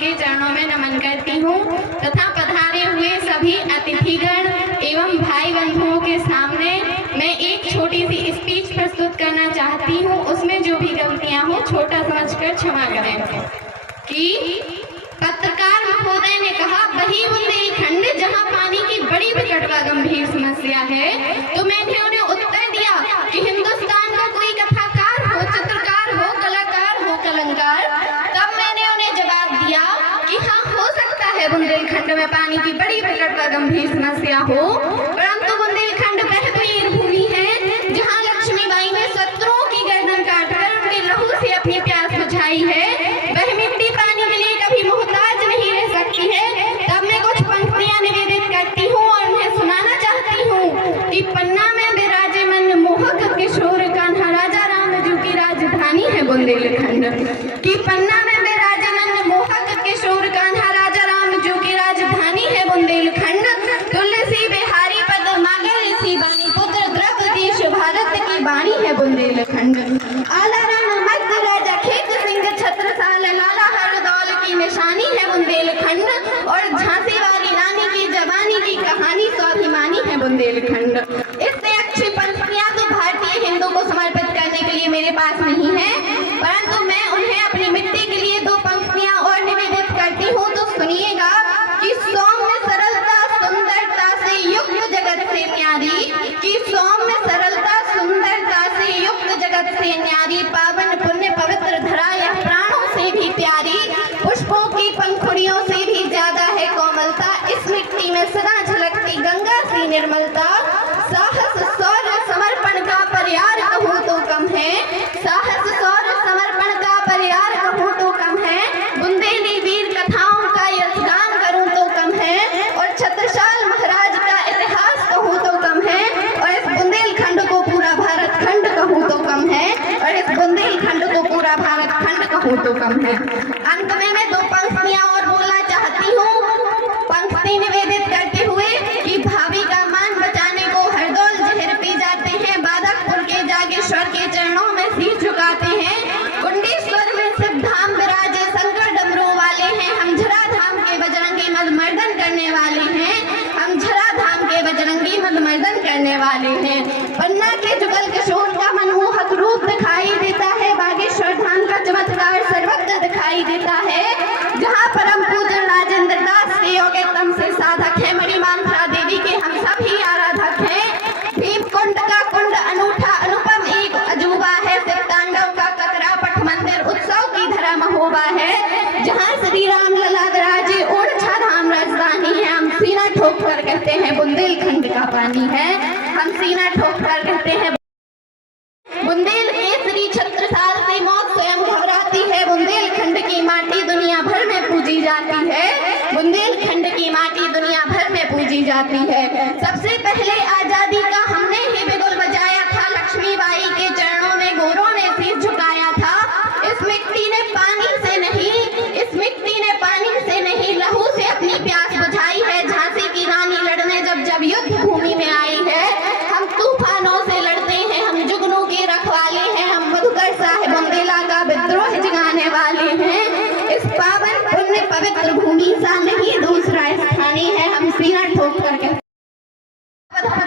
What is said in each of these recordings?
के चरणों में नमन करती हूँ तथा पधारे हुए सभी अतिथिगण एवं भाई बंधुओं के सामने मैं एक छोटी सी स्पीच प्रस्तुत करना चाहती हूँ। उसमें जो भी गलतियाँ हो छोटा समझकर क्षमा करें। कि पत्रकार महोदय ने कहा वही बुंदेलखंड जहाँ पानी की बड़ी विकट व गंभीर समस्या है, तो मैंने उन्हें उत्तर दिया कि हिंदुस्तान का कोई कथाकार हो, चित्रकार हो, कलाकार हो, कलंकार। तब मैंने उन्हें जवाब दिया कि हाँ, हो सकता है बुंदेलखंड में पानी की बड़ी विकट व गंभीर समस्या हो, परंतु बुंदेलखंड वह वीर भूमि है जहाँ लक्ष्मीबाई ने शत्रुओं की गर्दन काटकर उनके लहू से अपनी प्यास बुझाई है। वह मिट्टी पानी के लिए कभी मोहताज नहीं रह सकती है। तब मैं कुछ पंक्तियां निवेदित करती हूँ और उन्हें सुनाना चाहती हूँ कि पन्ना में विराजे मन मोहक किशोर कान्हा, राजा रामजू की राजधानी है बुंदेलखंड। कि पन्ना में विराजे मन मोहक किशोर कान्हा, राजा रामजू की राजधानी है बुंदेलखंड। तुलसी बिहारी पद मागर ऋषि बानी, पुत्र द्रौपदीश भारत की बाणी है बुंदेलखंड। आला राणा मध्य राजा खेत सिंह छत्रसाल, लाला हरदौल की निशानी है बुंदेलखंड। और झांसी वाली रानी की जवानी की कहानी स्वाभिमानी है बुंदेलखंड। इससे अच्छी पंक्तियां तो भारतीय हिंदू को समर्पित करने के लिए मेरे पास नहीं है, परंतु मैं उन्हें अपनी मिट्टी के लिए दो पंक्तियां और निवेदित करती हूँ। तो सुनिएगा कि सौम्य सरलता सुंदरता से युक्त जगत से न्यारी, कि सौम्य सरलता सुंदरता से युक्त जगत से न्यारी, पावन पुण्य पवित्र धरा यह प्राणों से भी प्यारी, पुष्पों की पंखुड़ियों से भी ज्यादा है कोमलता, इस मिट्टी में सदा झलकती गंगा सी निर्मलता। साहस शौर्य समर्पण का परियार कहूँ तो कम है, साहस शौर्य समर्पण का परियार कहूँ तो कम है, बुंदेली वीर कथाओं का यशगान करूँ तो कम है, और छत्रसाल महाराज का इतिहास कहूँ तो कम है, और इस बुंदेलखंड को पूरा भारत खंड कहूँ तो कम है, और इस बुंदेलखंड को पूरा भारत खंड कहूँ तो कम है। अंत में मैं दो पंक्तियां और बोलना चाहती हूँ। पंक्ति निवेदित करते हुए कि भाभी का मान बचाने को हरदौल जहर पी जाते हैं, बादकपुर के जागेश्वर के चरणों में शीश झुकाते हैं, कुंडेश्वर में शिव धाम विराजे शंकर डमरू वाले हैं, हम झरा धाम के बजरंगी मदमर्दन करने वाले हैं, हम झरा धाम के बजरंगी मदमर्दन करने वाले हैं। पन्ना के जुगल किशोर का मनमोहक रूप दिखाई देता है, बागेश्वर धाम का चमत्कार सर्वत्र दिखाई देता है, जहाँ परम पूज्य राजेंद्र दास के योग्यतम से साधक है, मणिमांत्रा देवी के हम सभी आराधक हैं। भीम कुंड का कुंड अनूठा अनुपम एक अजूबा है, शिव तांडव का कतरा पट मंदिर उत्सव की धरा महोबा है, जहाँ श्री राम लला विराजे ओरछा धाम राजधानी है। हम सीना ठोक कर कहते हैं बुंदेलखंड का पानी है, हम सीना ठोक कर कहते हैं बुंदेल केसरी छत्रसाल से मौत स्वयं घबराती है, बुंदेलखंड की माटी दुनिया भर में पूजी जाती है, बुंदेलखंड की माटी दुनिया भर में पूजी जाती है। सबसे पहले आजादी का हमने ही बिगुल बजाया था, लक्ष्मीबाई के चरणों में गोरों ने शीश झुकाया था। इस मिट्टी ने पानी से नहीं, इस मिट्टी ने पानी से नहीं लहू से अपनी प्यास बुझाई है। झांसी की रानी लड़ने जब युद्ध भूमि में आई है, हम तूफानों से लड़ते हैं, हम जुगनू के रखवाले हैं, हम मधुकर साहिब बुंदेला का विद्रोह जगाने वाले हैं। इस पावन पुण्य पवित्र भूमि सा नहीं दूसरा स्थानी है, हम सीना ठोक कर कहते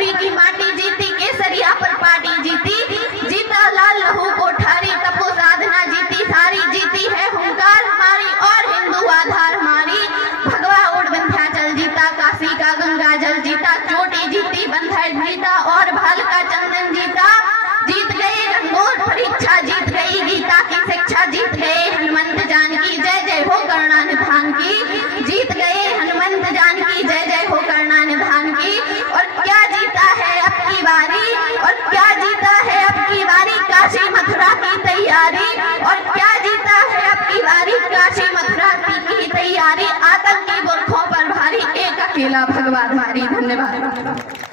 हैं की माटी जीती, केसरिया पर पार्टी जीती, जीता लाल लहू कोठारी, तपो साधना जीती, सारी जीती है हुंकार हमारी और हिंदू आधार हमारी। भगवा उड़ विंध्याचल जीता, काशी का गंगा जल जीता, चोटी जीती, बंधर जीता और भाल का चंदन जीता, जीत गए गंगोर परीक्षा, जीत गई गीता की शिक्षा, जीत गए हनुमंत जानकी जय जय हो करुणा निधान की, जीत गए हनुमंत जानकी जय जय हो करुणा निधान की। और क्या जीता है अब की बारी, और क्या जीता है अब की बारी काशी मथुरा की तैयारी, और क्या जीता है अब की बारी काशी मथुरा की तैयारी। आतंकी बुरखों पर भारी एक अकेला भगवा भारी। धन्यवाद।